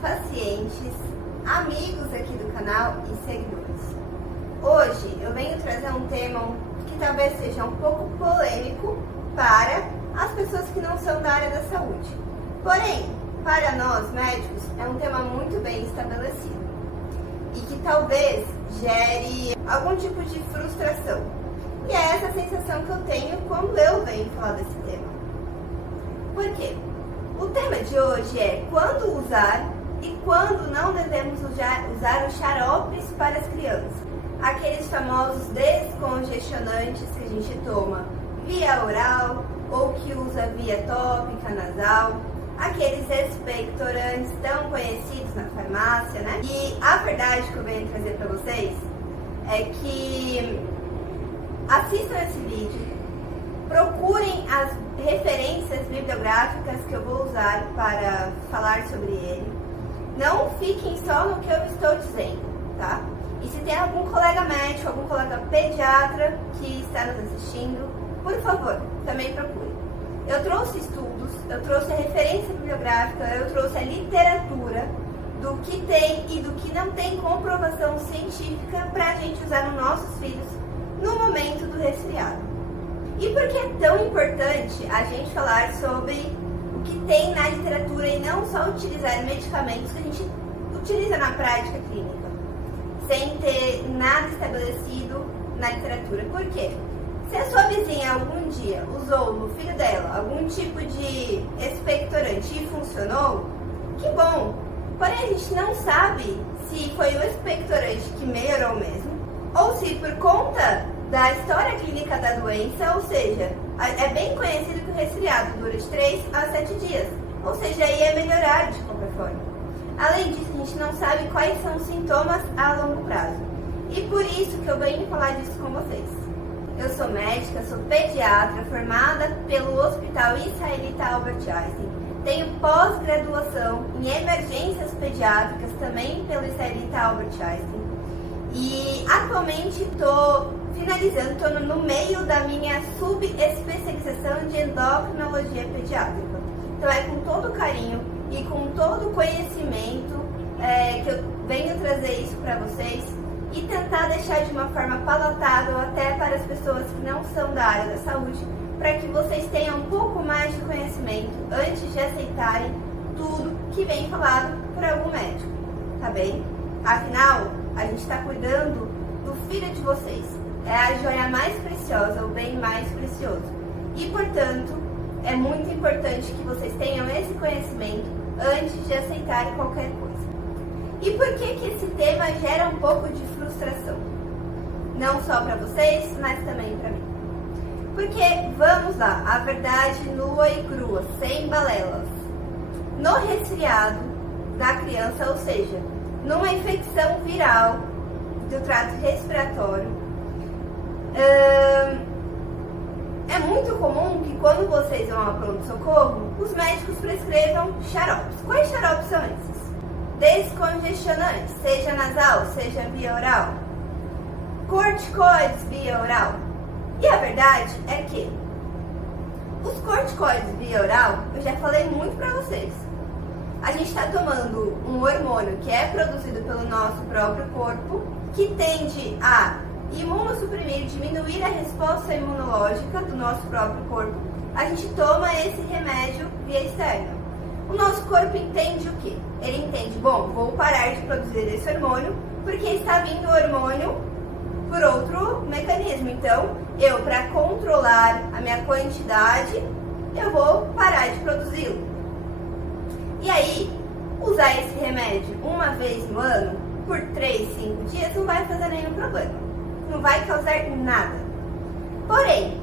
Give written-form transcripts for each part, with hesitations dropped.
pacientes, amigos aqui do canal e seguidores. Hoje eu venho trazer um tema que talvez seja um pouco polêmico para as pessoas que não são da área da saúde. Porém, para nós médicos é um tema muito bem estabelecido e que talvez gere algum tipo de frustração. E é essa sensação que eu tenho quando eu venho falar desse tema. Por quê? O tema de hoje é quando usar e quando não devemos usar os xaropes para as crianças. Aqueles famosos descongestionantes que a gente toma via oral ou que usa via tópica, nasal. Aqueles expectorantes tão conhecidos na farmácia, né? E a verdade que eu venho trazer para vocês é que assistam esse vídeo, procurem as referências bibliográficas que eu vou usar para falar sobre ele. Não fiquem só no que eu estou dizendo, tá? E se tem algum colega médico, algum colega pediatra que está nos assistindo, por favor, também procure. Eu trouxe estudos, eu trouxe a referência bibliográfica, eu trouxe a literatura do que tem e do que não tem comprovação científica para a gente usar nos nossos filhos no momento do resfriado. E por que é tão importante a gente falar sobre o que tem na literatura e não só utilizar medicamentos que a gente utiliza na prática clínica, sem ter nada estabelecido na literatura? Por quê? Se a sua vizinha algum dia usou no filho dela algum tipo de expectorante e funcionou, que bom! Porém, a gente não sabe se foi o expectorante que melhorou mesmo, ou se por conta da história clínica da doença, ou seja, é bem conhecido que o resfriado dura de 3 a 7 dias, ou seja, ia melhorar de qualquer forma. Além disso, a gente não sabe quais são os sintomas a longo prazo. E por isso que eu venho falar disso com vocês. Eu sou médica, sou pediatra, formada pelo Hospital Israelita Albert Einstein. Tenho pós-graduação em emergências pediátricas também pelo Israelita Albert Einstein. E atualmente estou finalizando, estou no meio da minha subespecialização de endocrinologia pediátrica. Então é com todo carinho e com todo conhecimento que eu venho trazer isso para vocês e tentar deixar de uma forma palatável até para as pessoas que não são da área da saúde, para que vocês tenham um pouco mais de conhecimento antes de aceitarem tudo que vem falado por algum médico, tá bem? Afinal, a gente está cuidando do filho de vocês. É a joia mais preciosa, o bem mais precioso. E, portanto, é muito importante que vocês tenham esse conhecimento antes de aceitarem qualquer coisa. E por que esse tema gera um pouco de frustração? Não só para vocês, mas também para mim. Porque, vamos lá, a verdade nua e crua, sem balelas. No resfriado da criança, ou seja, numa infecção viral do trato respiratório, é muito comum que quando vocês vão ao pronto-socorro, os médicos prescrevam xaropes. Quais xaropes são esses? Descongestionantes, seja nasal, seja via oral. Corticoides via oral. E a verdade é que os corticoides via oral, eu já falei muito para vocês. A gente está tomando um hormônio que é produzido pelo nosso próprio corpo, que tende a imunossuprimir, diminuir a resposta imunológica do nosso próprio corpo. A gente toma esse remédio via externa. O nosso corpo entende o quê? Ele entende, bom, vou parar de produzir esse hormônio porque está vindo o hormônio por outro mecanismo. Então, eu, para controlar a minha quantidade, eu vou parar de produzi-lo. E aí, usar esse remédio uma vez no ano, por 3, 5 dias, não vai fazer nenhum problema. Não vai causar nada. Porém,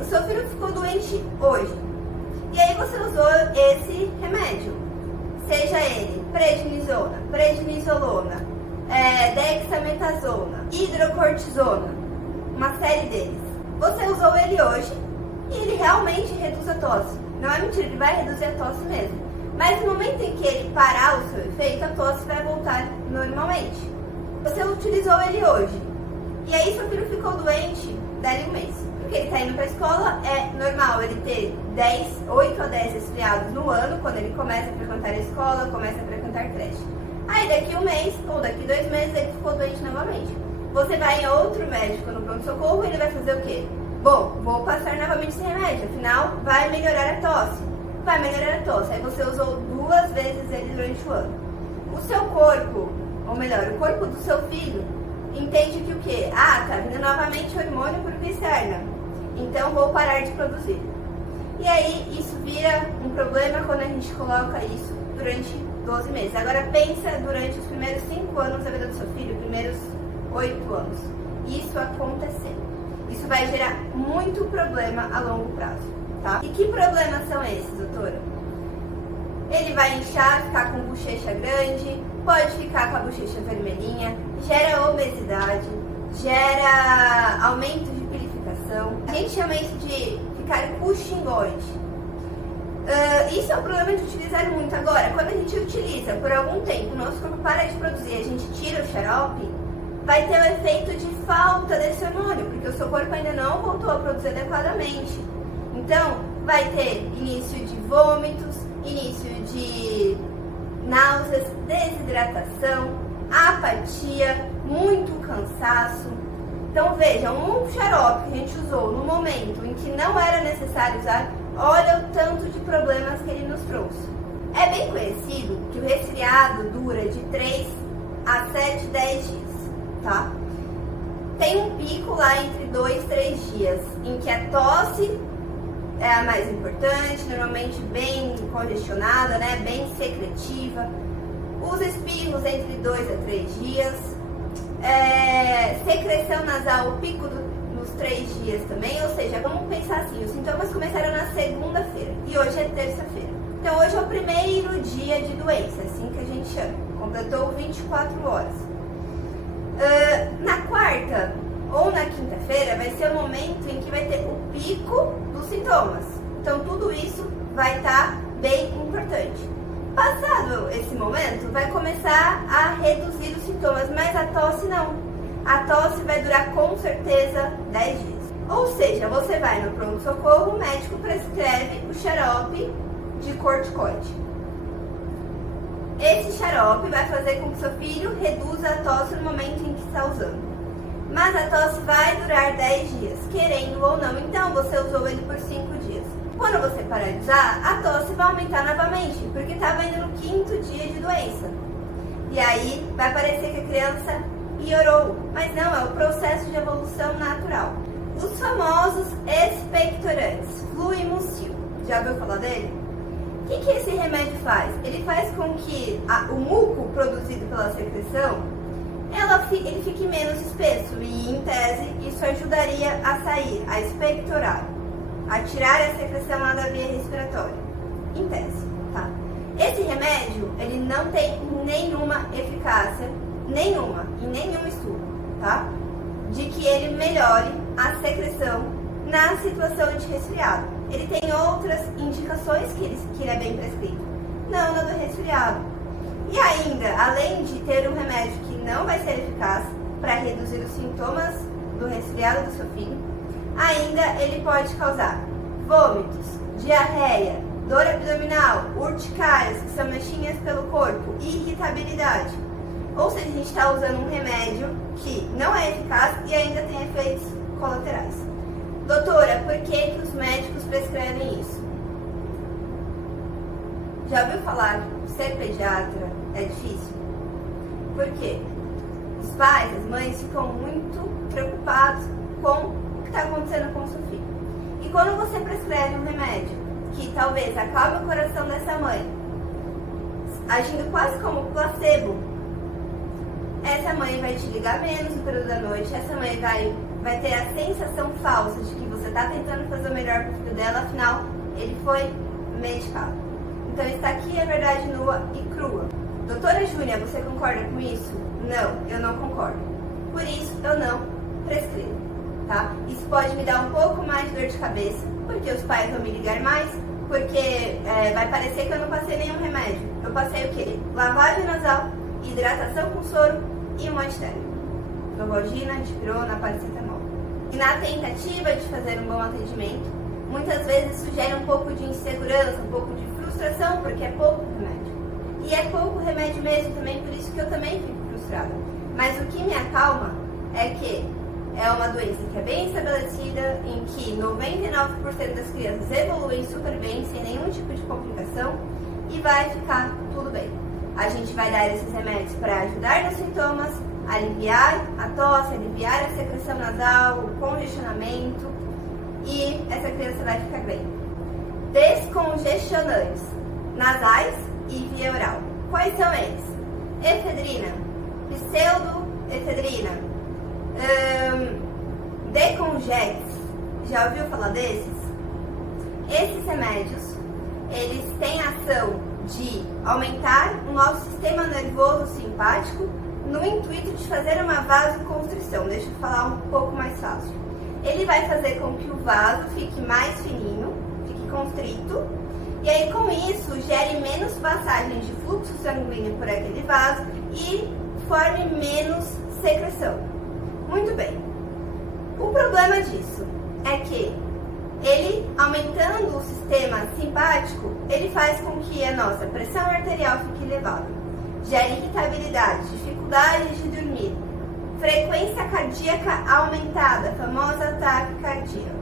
o seu filho ficou doente hoje. E aí você usou esse remédio. Seja ele prednisona, prednisolona, dexametasona, hidrocortisona, uma série deles. Você usou ele hoje e ele realmente reduz a tosse. Não é mentira, ele vai reduzir a tosse mesmo. Mas no momento em que ele parar o seu efeito, a tosse vai voltar normalmente. Você utilizou ele hoje. E aí seu filho ficou doente dali um mês. Porque ele está indo para a escola, é normal ele ter 8 a 10 resfriados no ano, quando ele começa a frequentar a escola, começa a frequentar creche. Aí daqui um mês, ou daqui 2 meses, ele ficou doente novamente. Você vai em outro médico no pronto-socorro e ele vai fazer o quê? Bom, vou passar novamente esse remédio, afinal vai melhorar a tosse. Vai melhorar a tosse. Aí você usou 2 vezes ele durante o ano. O seu corpo, ou melhor, o corpo do seu filho, entende que o quê? Ah, tá vindo novamente hormônio por via externa, então vou parar de produzir. E aí isso vira um problema quando a gente coloca isso durante 12 meses. Agora pensa durante os primeiros 5 anos da vida do seu filho, primeiros 8 anos. Isso acontecendo. Isso vai gerar muito problema a longo prazo, tá? E que problemas são esses, doutora? Ele vai inchar, ficar com bochecha grande, pode ficar com a bochecha vermelhinha, gera obesidade, gera aumento de pilificação. A gente chama isso de ficar cuxingoide. Isso é um problema de utilizar muito. Agora, quando a gente utiliza por algum tempo, o nosso corpo para de produzir, a gente tira o xarope, vai ter o efeito de falta desse hormônio, porque o seu corpo ainda não voltou a produzir adequadamente. Então, vai ter início de vômitos, início de náuseas, desidratação, apatia, muito cansaço. Então vejam, um xarope que a gente usou no momento em que não era necessário usar, olha o tanto de problemas que ele nos trouxe. É bem conhecido que o resfriado dura de 3 a 7, 10 dias, tá? Tem um pico lá entre 2 e 3 dias, em que a tosse é a mais importante, normalmente bem congestionada, né? Bem secretiva. Os espirros entre 2 a 3 dias. Secreção nasal, o pico nos 3 dias também. Ou seja, vamos pensar assim, os sintomas começaram na segunda-feira e hoje é terça-feira. Então hoje é o primeiro dia de doença, assim que a gente chama. Completou 24 horas. Na quarta ou na quinta-feira vai ser o momento em que vai ter o pico dos sintomas. Então tudo isso vai estar bem importante. Passado esse momento, vai começar a reduzir os sintomas, mas a tosse não. A tosse vai durar com certeza 10 dias. Ou seja, você vai no pronto-socorro, o médico prescreve o xarope de corticoide. Esse xarope vai fazer com que seu filho reduza a tosse no momento em que está usando. Mas a tosse vai durar 10 dias, querendo ou não. Então, você usou ele por 5 dias. Quando você parar de usar, a tosse vai aumentar novamente, porque estava indo no 5º dia de doença. E aí, vai parecer que a criança piorou. Mas não, é o processo de evolução natural. Os famosos expectorantes, Fluimucil. Já ouviu falar dele? O que esse remédio faz? Ele faz com que o muco produzido pela secreção ele fique menos espesso e, em tese, isso ajudaria a sair, a expectorar, a tirar a secreção lá da via respiratória. Em tese, tá? Esse remédio, ele não tem nenhuma eficácia, em nenhum estudo, tá? De que ele melhore a secreção na situação de resfriado. Ele tem outras indicações que ele é bem prescrito, não na do resfriado. E ainda, além de ter um remédio que não vai ser eficaz para reduzir os sintomas do resfriado do seu filho, ainda ele pode causar vômitos, diarreia, dor abdominal, urticárias, que são manchinhas pelo corpo, e irritabilidade. Ou seja, a gente está usando um remédio que não é eficaz e ainda tem efeitos colaterais. Doutora, por que os médicos prescrevem isso? Já ouviu falar que ser pediatra é difícil? Por quê? Os pais, as mães ficam muito preocupados com o que está acontecendo com o seu filho. E quando você prescreve um remédio que talvez acalme o coração dessa mãe, agindo quase como placebo, essa mãe vai te ligar menos no período da noite, essa mãe vai ter a sensação falsa de que você está tentando fazer o melhor para o filho dela, afinal, ele foi medicado. Então está aqui a verdade nua e crua. Doutora Júnia, você concorda com isso? Não, eu não concordo. Por isso, eu não prescrevo, tá? Isso pode me dar um pouco mais de dor de cabeça, porque os pais vão me ligar mais, porque vai parecer que eu não passei nenhum remédio. Eu passei o quê? Lavagem nasal, hidratação com soro e um antitérmico. Novalgina, dipirona, paracetamol. E na tentativa de fazer um bom atendimento, muitas vezes isso gera um pouco de insegurança, um pouco de frustração, porque é pouco remédio. E é pouco remédio mesmo também, por isso que eu também fico frustrada. Mas o que me acalma é que é uma doença que é bem estabelecida, em que 99% das crianças evoluem super bem, sem nenhum tipo de complicação, e vai ficar tudo bem. A gente vai dar esses remédios para ajudar nos sintomas, aliviar a tosse, aliviar a secreção nasal, o congestionamento, e essa criança vai ficar bem. Descongestionantes nasais e via oral. Quais são eles? Efedrina, pseudoefedrina, Decongex. Já ouviu falar desses? Esses remédios, eles têm a ação de aumentar o nosso sistema nervoso simpático no intuito de fazer uma vasoconstrição. Deixa eu falar um pouco mais fácil. Ele vai fazer com que o vaso fique mais fininho, fique constrito, e aí com isso gere menos passagens de fluxo sanguíneo por aquele vaso e forme menos secreção. Muito bem. O problema disso é que ele, aumentando o sistema simpático, ele faz com que a nossa pressão arterial fique elevada, gere irritabilidade, dificuldade de dormir, frequência cardíaca aumentada, famosa taquicardia,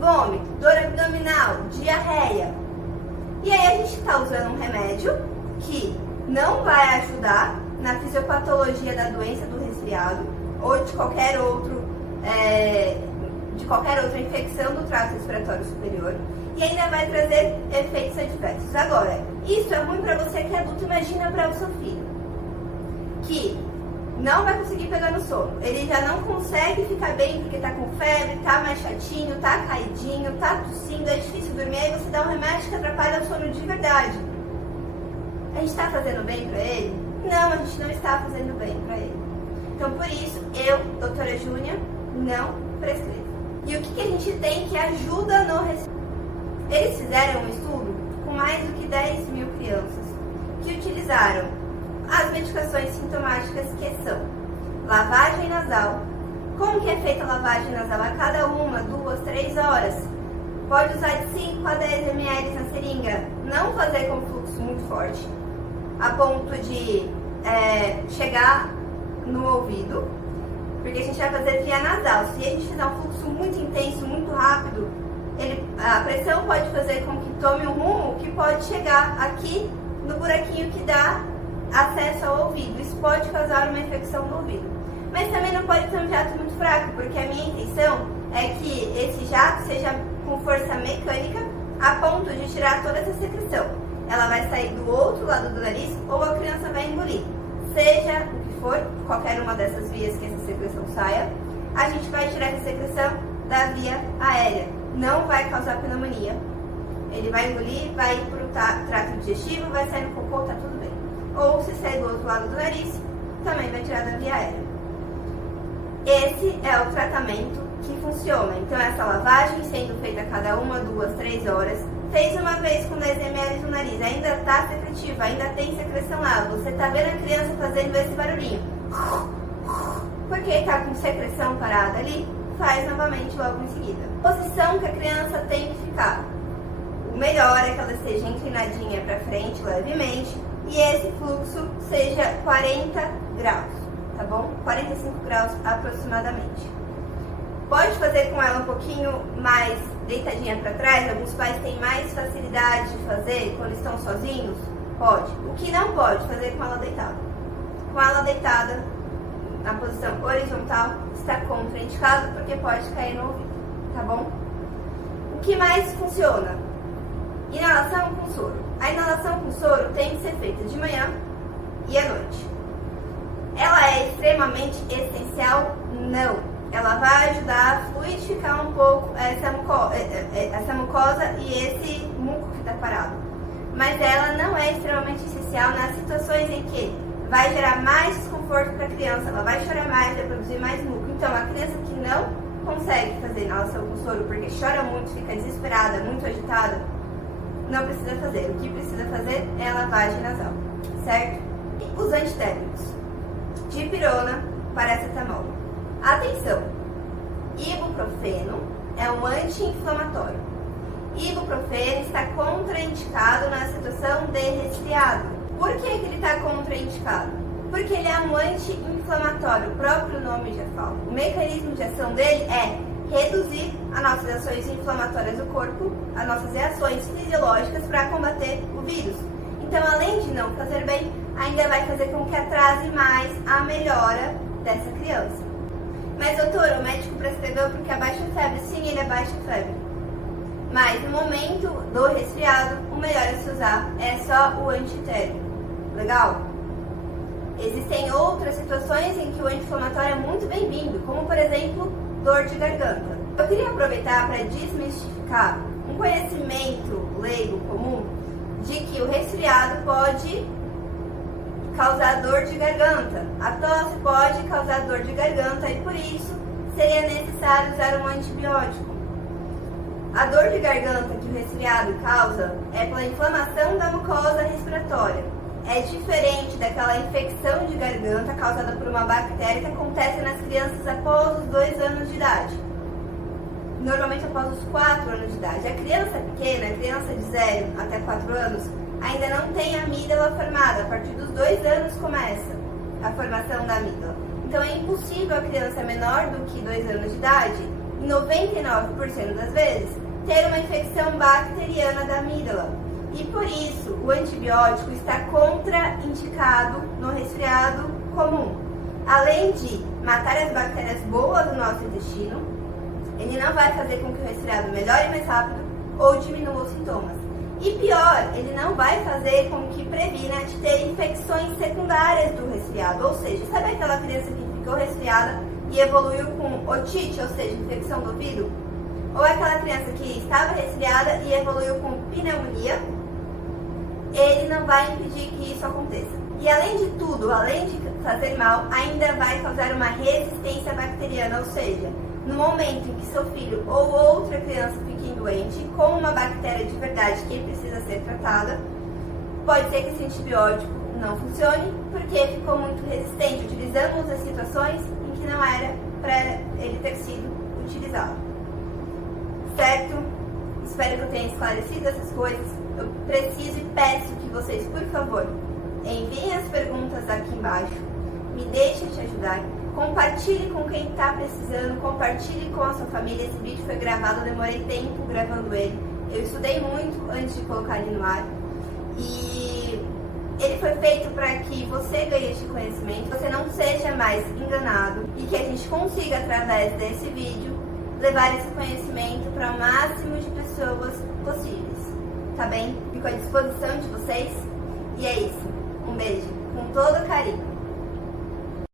vômito, dor abdominal, diarreia. E aí a gente está usando um remédio que não vai ajudar na fisiopatologia da doença do resfriado ou de qualquer outra infecção do trato respiratório superior, e ainda vai trazer efeitos adversos. Agora, isso é ruim para você que é adulto, imagina para o seu filho, que não vai conseguir pegar no sono. Ele já não consegue ficar bem porque tá com febre, tá mais chatinho, tá caidinho, tá tossindo, é difícil dormir, aí você dá um remédio que atrapalha o sono de verdade. A gente tá fazendo bem para ele? Não, a gente não está fazendo bem para ele. Então, por isso, eu, doutora Júnia, não prescrevo. E o que a gente tem que ajuda no resfriado? Eles fizeram um estudo com mais do que 10 mil crianças que utilizaram as medicações sintomáticas, que são lavagem nasal. Como que é feita a lavagem nasal? A cada 1, 2, 3 horas. Pode usar de 5 a 10 ml na seringa. Não fazer com fluxo muito forte, a ponto de chegar no ouvido, porque a gente vai fazer via nasal. Se a gente fizer um fluxo muito intenso, muito rápido, a pressão pode fazer com que tome um rumo que pode chegar aqui no buraquinho que dá acesso ao ouvido. Isso pode causar uma infecção do ouvido. Mas também não pode ter um jato muito fraco, porque a minha intenção é que esse jato seja com força mecânica a ponto de tirar toda essa secreção. Ela vai sair do outro lado do nariz ou a criança vai engolir. Seja o que for, qualquer uma dessas vias que essa secreção saia, a gente vai tirar essa secreção da via aérea. Não vai causar pneumonia. Ele vai engolir, vai ir para o trato digestivo, vai sair no cocô, tá tudo bem. Ou se sair do outro lado do nariz, também vai tirar da via aérea. Esse é o tratamento que funciona. Então, essa lavagem sendo feita a cada 1, 2, 3 horas. Fez uma vez com 10 ml no nariz, ainda está secretiva, ainda tem secreção lá. Você está vendo a criança fazendo esse barulhinho. Porque está com secreção parada ali, faz novamente logo em seguida. Posição que a criança tem que ficar. O melhor é que ela esteja inclinadinha para frente, levemente, e esse fluxo seja 40 graus, tá bom? 45 graus aproximadamente. Pode fazer com ela um pouquinho mais deitadinha para trás. Alguns pais têm mais facilidade de fazer quando estão sozinhos. Pode. O que não pode fazer com ela deitada? Com ela deitada, na posição horizontal, está contraindicado porque pode cair no ouvido, tá bom? O que mais funciona? Inalação com soro. A inalação com soro tem que ser feita de manhã e à noite. Ela é extremamente essencial? Não. Ela vai ajudar a fluidificar um pouco essa mucosa e esse muco que está parado. Mas ela não é extremamente essencial nas situações em que vai gerar mais desconforto para a criança, ela vai chorar mais, vai produzir mais muco. Então, a criança que não consegue fazer inalação com soro porque chora muito, fica desesperada, muito agitada, não precisa fazer. O que precisa fazer é a lavagem nasal, certo? E os antitérmicos, dipirona, paracetamol. Atenção! Ibuprofeno é um anti-inflamatório. Ibuprofeno está contraindicado na situação de resfriado. Por que ele está contraindicado? Porque ele é um anti-inflamatório, o próprio nome já fala. O mecanismo de ação dele é reduzir as nossas ações inflamatórias do corpo, as nossas reações fisiológicas para combater o vírus. Então, além de não fazer bem, ainda vai fazer com que atrase mais a melhora dessa criança. Mas, doutor, o médico prescreveu porque é baixa febre. Sim, ele é baixa febre. Mas, no momento do resfriado, o melhor a se usar é só o antitérmico. Legal? Existem outras situações em que o anti-inflamatório é muito bem-vindo, como, por exemplo, dor de garganta. Eu queria aproveitar para desmistificar um conhecimento leigo comum de que o resfriado pode causar dor de garganta. A tosse pode causar dor de garganta e por isso seria necessário usar um antibiótico. A dor de garganta que o resfriado causa é pela inflamação da mucosa respiratória. É diferente daquela infecção de garganta causada por uma bactéria que acontece nas crianças após os 2 anos de idade. Normalmente após os 4 anos de idade. A criança pequena, a criança de 0 até 4 anos, ainda não tem amígdala formada. A partir dos 2 anos começa a formação da amígdala. Então é impossível a criança menor do que 2 anos de idade, em 99% das vezes, ter uma infecção bacteriana da amígdala. E por isso o antibiótico está contraindicado no resfriado comum. Além de matar as bactérias boas do nosso intestino, ele não vai fazer com que o resfriado melhore mais rápido ou diminua os sintomas. E pior, ele não vai fazer com que previna de ter infecções secundárias do resfriado. Ou seja, sabe aquela criança que ficou resfriada e evoluiu com otite, ou seja, infecção do ouvido? Ou aquela criança que estava resfriada e evoluiu com pneumonia? Ele não vai impedir que isso aconteça. E além de tudo, além de fazer mal, ainda vai causar uma resistência bacteriana, ou seja, no momento em que seu filho ou outra criança fique doente com uma bactéria de verdade que precisa ser tratada, pode ser que esse antibiótico não funcione porque ficou muito resistente. Utilizamos as situações em que não era para ele ter sido utilizado. Certo? Espero que eu tenha esclarecido essas coisas. Eu preciso e peço que vocês, por favor, enviem as perguntas aqui embaixo. Me deixem te ajudar. Compartilhe com quem está precisando. Compartilhe com a sua família. Esse vídeo foi gravado, eu demorei tempo gravando ele. Eu estudei muito antes de colocar ele no ar. E ele foi feito para que você ganhe este conhecimento, você não seja mais enganado e que a gente consiga, através desse vídeo, levar esse conhecimento para o máximo de pessoas possíveis, tá bem? Fico à disposição de vocês e é isso. Um beijo com todo carinho.